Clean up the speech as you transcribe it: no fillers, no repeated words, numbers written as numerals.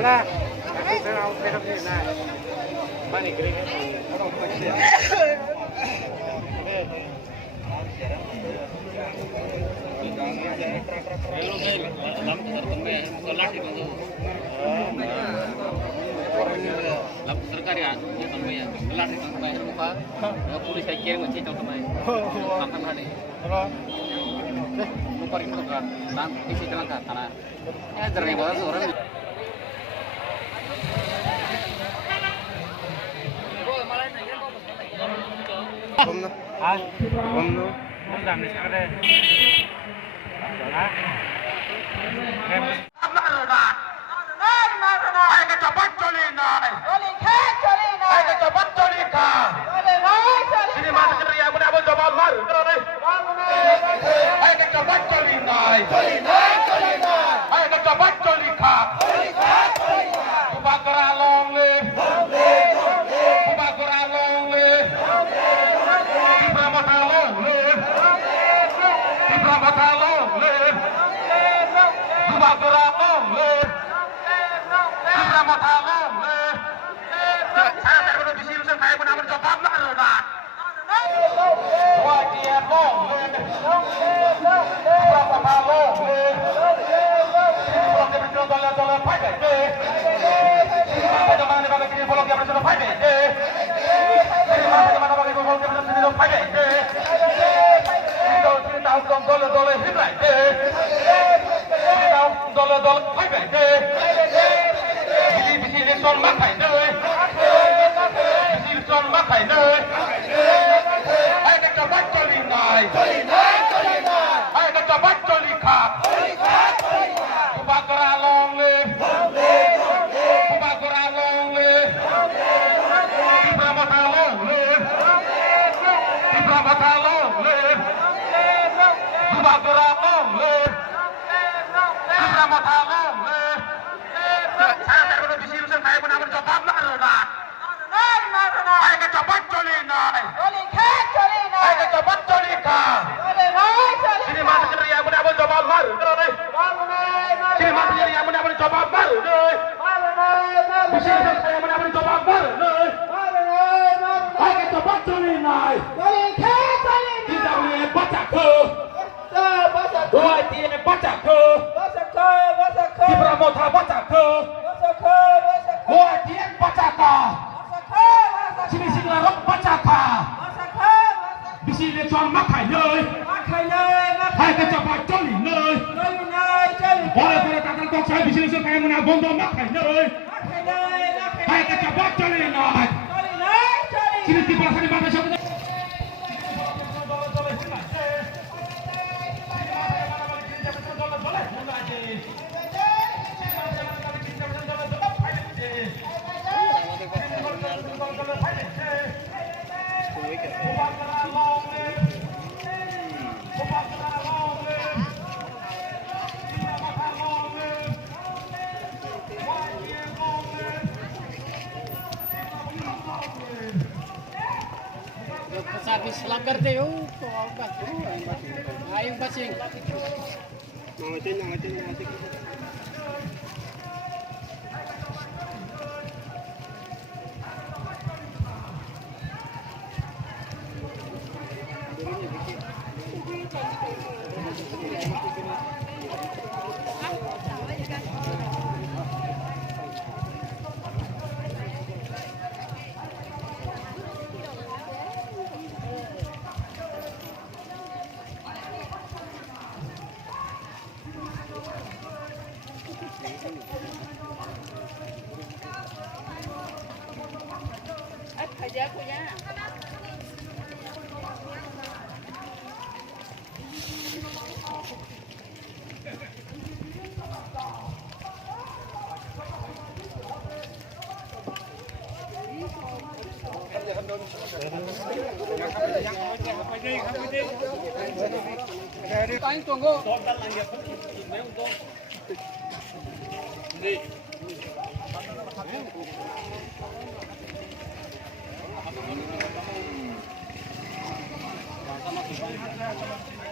Lah, saya mau pedok ni nah. Mana kering? सरकारी ये तंबे या लाट तंबे रुपा पुलिस का केयर में चीज़ तंबे तंबे हटे रुपा रिंग तो का दाम किसी तरह का थाना ये जरने वाला तो orang bom no bom no bom dam ni sakade Ay ka cepat coli nai. Ay ka cepat coli ka. Sini mana ceria mana abang coba mar. Ay ka cepat coli nai. Ay ka cepat coli ka. Kubakar long le. Kubakar long le. Kubakar long le. Kubakar long le. Kubakar long le. Matalong saya terus disirusan saya pun akan coba melakukan wajian long berapa talong kalau dia berjuang dolar pada mana bagi kini kalau dia berjuang pada mana bagi kalau dia berjuang pada cerita usang dolar hidrai cerita dolar pada bisi son makai nơi bisi son makai nơi ai đã cho bắt cho linh ngài ai đã cho bắt cho linh khạc kubakara long lên kubakara long lên kubakara long lên kubakara long lên kubakara long lên kubakara long lên saya terus disirusan saya pun akan coba melakukan. Ay ka cepat coli nai. Ay ka cepat coli ka. Sini mana ceria mana abang coba mar. Sini mana ceria mana abang coba mar. Disirusan saya mana abang coba mar. Ay ka cepat coli nai. Tidak boleh baca ke. Dua tidak baca ke. Di Pramota baca ke. Muadian pacaka, sini larok pacaka, di sini jual makai nơi, hai cái cepat coli nơi, boleh katakan kok saya di sini saya menang bondo makai nơi, hai cái cepat coli nơi, sini di belakang di mana siapa? Servis lagar deh, to obat tu, ayo basing. Nangatin. Kerja aku ya. Tanya tunggu. Hãy subscribe cho kênh Ghiền Mì Gõ để không bỏ lỡ